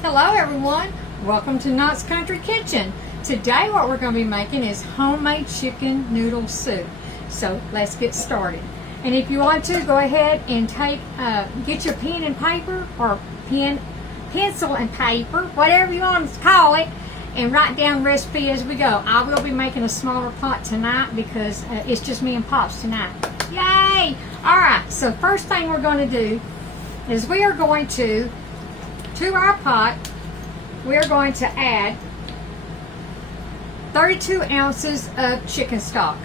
Hello everyone, welcome to Knott's Country Kitchen. Today what we're going to be making is homemade chicken noodle soup. So let's get started. And if you want to, go ahead and get your pen and paper, or pencil and paper, whatever you want to call it, and write down the recipe as we go. I will be making a smaller pot tonight because it's just me and Pops tonight. Yay! Alright, so first thing we're going to do is we are going to our pot, we're going to add 32 ounces of chicken stock,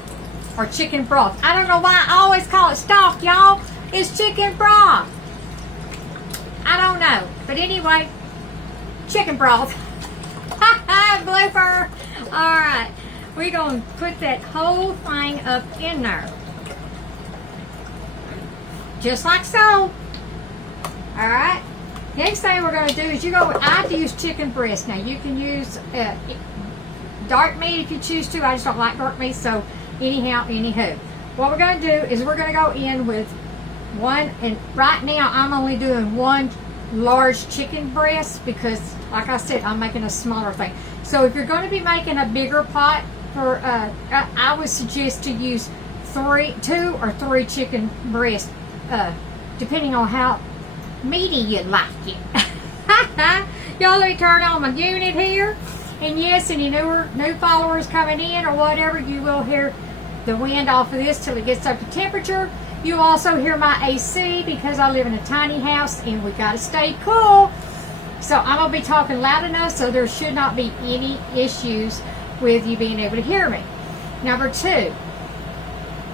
or chicken broth. I don't know why I always call it stock, y'all. It's chicken broth. I don't know. But anyway, chicken broth. Blooper. Alright, we're going to put that whole thing up in there. Just like so. Alright. Next thing we're going to do is I use chicken breast. Now you can use dark meat if you choose to. I just don't like dark meat, so anywho. What we're going to do is we're going to go in with one, and right now I'm only doing one large chicken breast because, like I said, I'm making a smaller thing. So if you're going to be making a bigger pot, I would suggest to use 2 or 3 chicken breasts, depending on how meaty you like it. Y'all, let me turn on my unit here. And yes, any new followers coming in or whatever, you will hear the wind off of this till it gets up to temperature. You also hear my AC because I live in a tiny house and we got to stay cool. So I'm going to be talking loud enough so there should not be any issues with you being able to hear me. Number 2,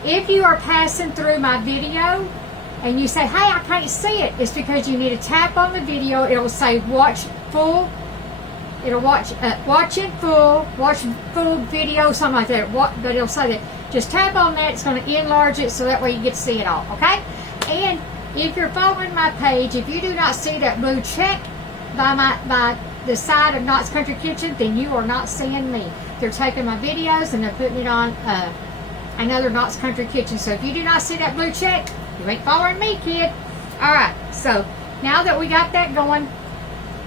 if you are passing through my video and you say, hey, I can't see it, it's because you need to tap on the video. It'll say watch full. It'll watch in full, watch full video, something like that. But it'll say that. Just tap on that. It's going to enlarge it so that way you get to see it all. Okay? And if you're following my page, if you do not see that blue check by the side of Knott's Country Kitchen, then you are not seeing me. They're taking my videos and they're putting it on another Knott's Country Kitchen. So if you do not see that blue check, you ain't following me, kid. Alright, so now that we got that going,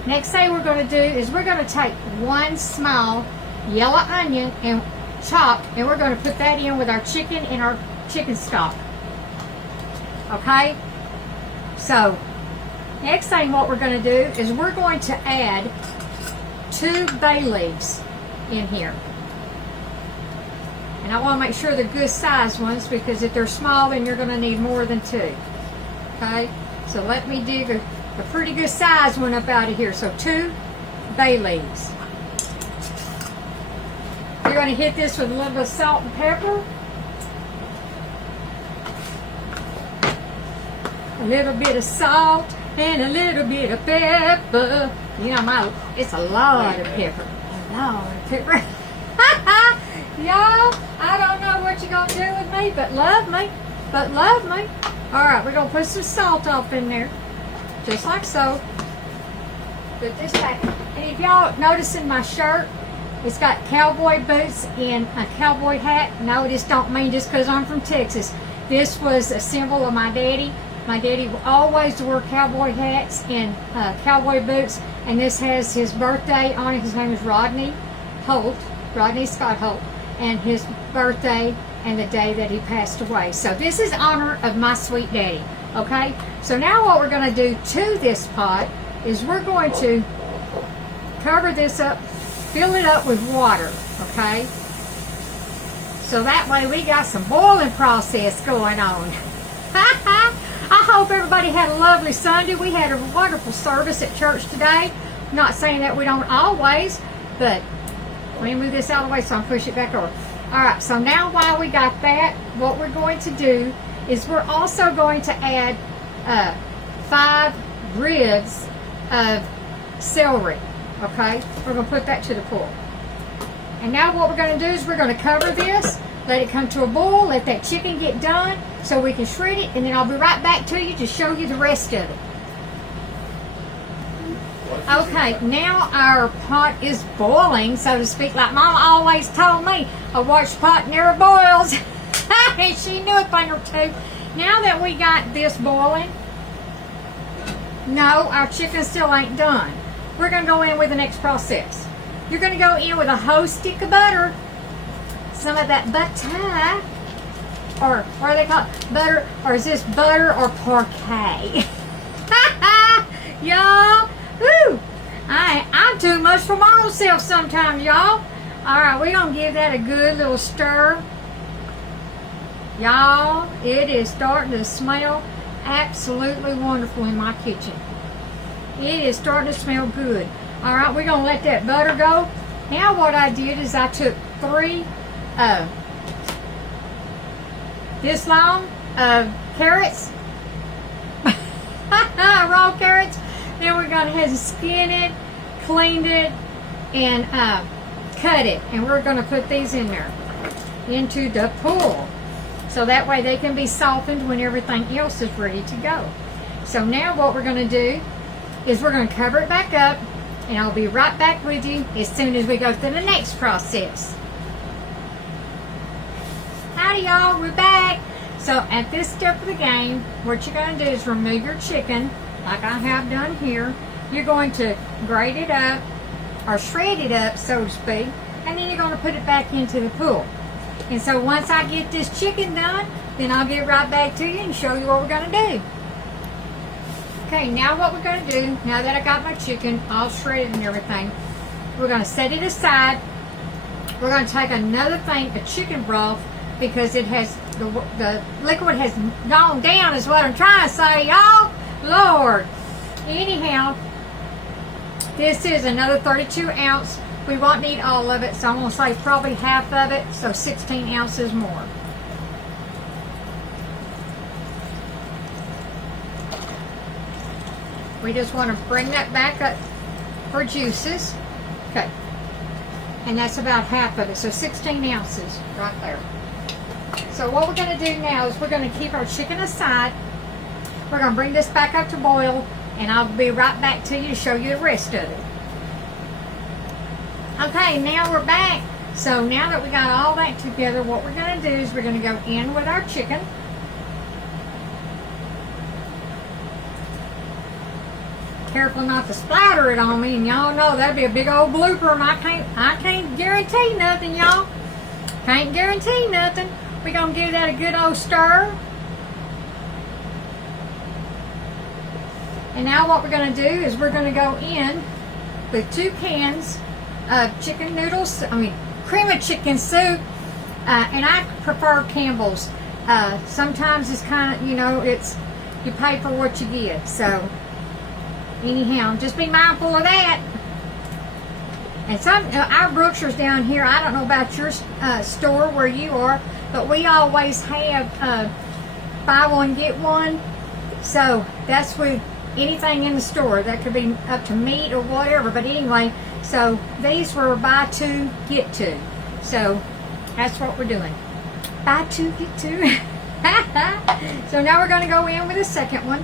next thing we're going to do is we're going to take one small yellow onion and chop, and we're going to put that in with our chicken and our chicken stock. Okay? So, next thing what we're going to do is we're going to add 2 bay leaves in here. And I want to make sure they're good sized ones, because if they're small, then you're going to need more than 2. Okay? So let me dig a pretty good sized one up out of here. So 2 bay leaves. You're going to hit this with a little bit of salt and pepper. A little bit of salt and a little bit of pepper. You know, it's a lot of pepper. A lot of pepper. Y'all, I don't know what you're going to do with me, but love me. Alright, we're going to put some salt off in there. Just like so. Put this back. And if y'all noticing my shirt, it's got cowboy boots and a cowboy hat. No, this don't mean just because I'm from Texas. This was a symbol of my daddy. My daddy always wore cowboy hats and cowboy boots. And this has his birthday on it. His name is Rodney Scott Holt. And his birthday and the day that he passed away. So this is honor of my sweet daddy. Okay? So now what we're going to do to this pot is we're going to cover this up, fill it up with water. Okay? So that way we got some boiling process going on. I hope everybody had a lovely Sunday. We had a wonderful service at church today. I'm not saying that we don't always, but let me move this out of the way so I can push it back over. Alright, so now while we got that, what we're going to do is we're also going to add 5 ribs of celery. Okay? We're going to put that to the pool. And now what we're going to do is we're going to cover this, let it come to a boil, let that chicken get done so we can shred it, and then I'll be right back to you to show you the rest of it. Okay, now our pot is boiling, so to speak, like Mama always told me. I watch the pot never boils. And she knew a thing or two. Now that we got this boiling, no, our chicken still ain't done. we're going to go in with the next process. You're going to go in with a whole stick of butter, some of that butter, or what do they call it? Butter, or is this butter or parquet? Y'all, woo! I'm too much for my own self sometimes, y'all. Alright, we're going to give that a good little stir. Y'all, it is starting to smell absolutely wonderful in my kitchen. It is starting to smell good. Alright, we're going to let that butter go. Now what I did is I took 3 this long carrots, raw carrots. Then we're going to have to skin it, cleaned it, and cut it. And we're going to put these in there, into the pool. So that way they can be softened when everything else is ready to go. So now what we're going to do is we're going to cover it back up, and I'll be right back with you as soon as we go through the next process. Howdy y'all, we're back. So at this step of the game, what you're going to do is remove your chicken, like I have done here. You're going to grate it up, or shred it up, so to speak, and then you're going to put it back into the pool. And so once I get this chicken done, then I'll get right back to you and show you what we're going to do. Okay, now what we're going to do, now that I got my chicken all shredded and everything, we're going to set it aside. We're going to take another thing, a chicken broth, because it has, the liquid has gone down is what I'm trying to say, y'all. Lord. Anyhow, this is another 32 ounce. We won't need all of it, so I'm going to say probably half of it, so 16 ounces more. We just want to bring that back up for juices. Okay. And that's about half of it, so 16 ounces right there. So what we're going to do now is we're going to keep our chicken aside. We're going to bring this back up to boil, and I'll be right back to you to show you the rest of it. Okay, now we're back. So now that we got all that together, what we're going to do is we're going to go in with our chicken. Careful not to splatter it on me, and y'all know that'd be a big old blooper, and I can't guarantee nothing, y'all. Can't guarantee nothing. We're going to give that a good old stir. And now what we're going to do is we're going to go in with 2 cans of chicken noodles, cream of chicken soup, and I prefer Campbell's. Sometimes it's kind of, it's, you pay for what you get. So anyhow, just be mindful of that. And some, our Brookshire's down here, I don't know about your store where you are, but we always have buy one, get one. So that's with anything in the store. That could be up to meat or whatever, but anyway, so these were buy 2, get 2. So that's what we're doing. Buy 2, get 2. So now we're going to go in with the second one.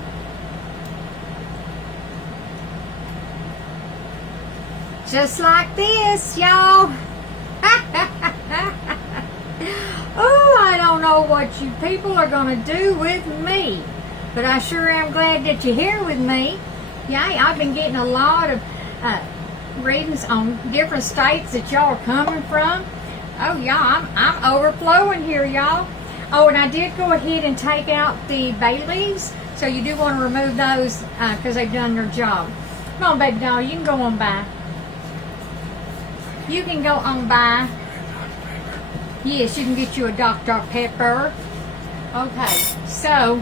Just like this, y'all. Oh, I don't know what you people are going to do with me, but I sure am glad that you're here with me. Yeah, I've been getting a lot of readings on different states that y'all are coming from. Oh, y'all, I'm overflowing here, y'all. Oh, and I did go ahead and take out the bay leaves, so you do want to remove those because they've done their job. Come on, baby doll, you can go on by. You can go on by. Yes, you can get you a Dr. Pepper. Okay, so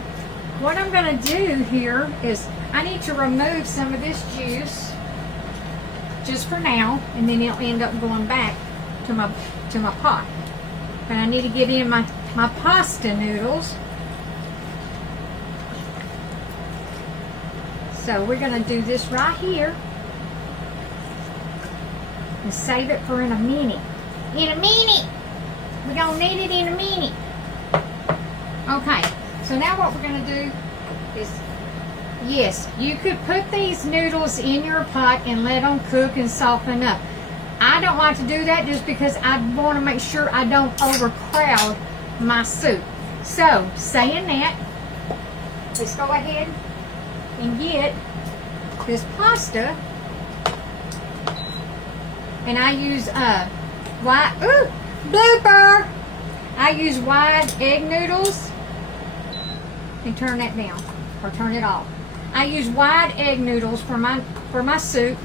what I'm going to do here is I need to remove some of this juice just for now, and then it'll end up going back to my pot. But I need to get in my pasta noodles. So we're going to do this right here and save it for in a minute. In a minute! We're going to need it in a minute. Okay, so now what we're going to do is, yes, you could put these noodles in your pot and let them cook and soften up. I don't like to do that just because I want to make sure I don't overcrowd my soup. So, saying that, let's go ahead and get this pasta And I use blooper. I use wide egg noodles. And turn that down or turn it off. I use wide egg noodles for my soup.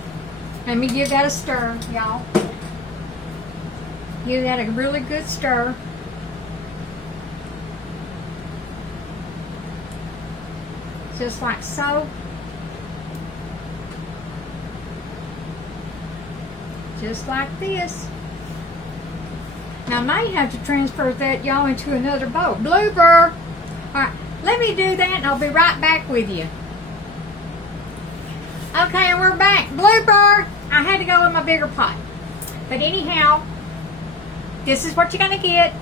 Let me give that a stir, y'all. Give that a really good stir. Just like so. Just like this. Now I may have to transfer that, y'all, into another bowl. Blooper! Alright, let me do that and I'll be right back with you. Okay, and we're back. Blooper! I had to go in my bigger pot. But anyhow, this is what you're going to get.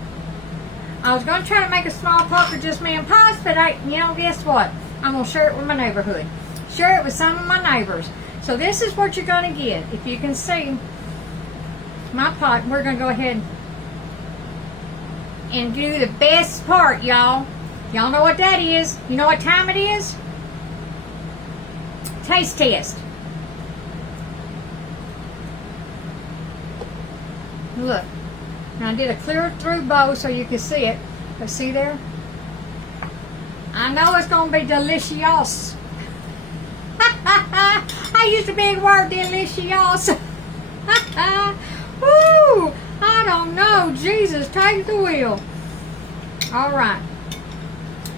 I was going to try to make a small pot for just me and Pops, but guess what? I'm going to share it with my neighborhood. Share it with some of my neighbors. So this is what you're going to get. If you can see my pot, we're going to go ahead and do the best part, y'all. Y'all know what that is. You know what time it is? Taste test. Look. Now I did a clear through bowl so you can see it. But see there? I know it's going to be delicious. I used a big word, delicious. Woo! I don't know. Jesus, take the wheel. All right.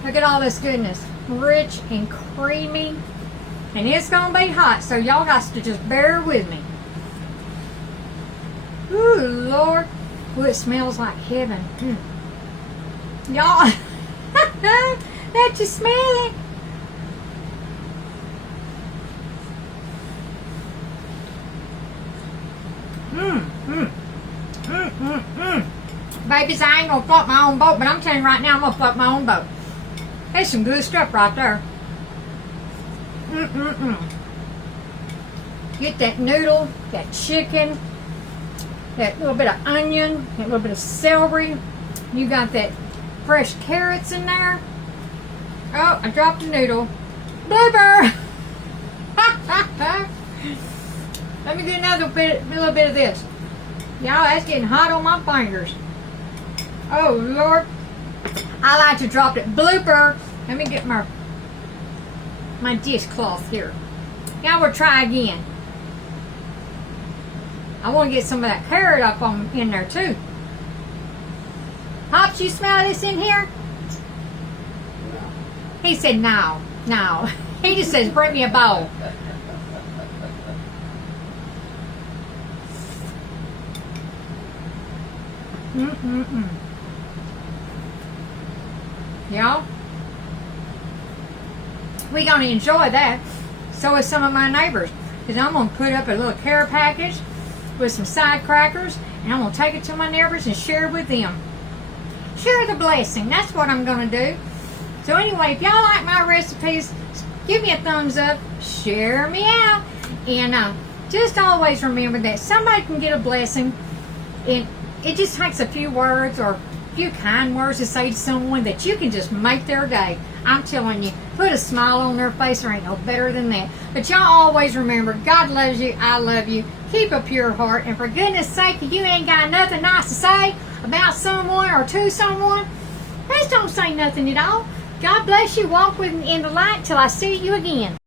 Look at all this goodness. Rich and creamy. And it's going to be hot, so y'all got to just bear with me. Ooh, Lord. Ooh, it smells like heaven. Y'all, that you smell it? Babies, I ain't going to float my own boat, but I'm telling you right now, I'm going to float my own boat. That's some good stuff right there. Get that noodle, that chicken, that little bit of onion, that little bit of celery. You got that fresh carrots in there. Oh, I dropped the noodle. Blooper! Let me get a little bit of this. Y'all, that's getting hot on my fingers. Oh, Lord. I like to drop it. Blooper! Let me get my dishcloth here. Now we'll try again. I want to get some of that carrot up in there too. Pops, you smell this in here? No. He said no. No. He just says, bring me a bowl. Y'all, we're going to enjoy that. So is some of my neighbors. Because I'm going to put up a little care package with some side crackers, and I'm going to take it to my neighbors and share it with them. Share the blessing. That's what I'm going to do. So anyway, if y'all like my recipes, give me a thumbs up. Share me out. And just always remember that somebody can get a blessing. It just takes a few words or a few kind words to say to someone that you can just make their day. I'm telling you, put a smile on their face. There ain't no better than that. But y'all always remember, God loves you. I love you. Keep a pure heart. And for goodness sake, if you ain't got nothing nice to say about someone or to someone, please don't say nothing at all. God bless you. Walk with me in the light till I see you again.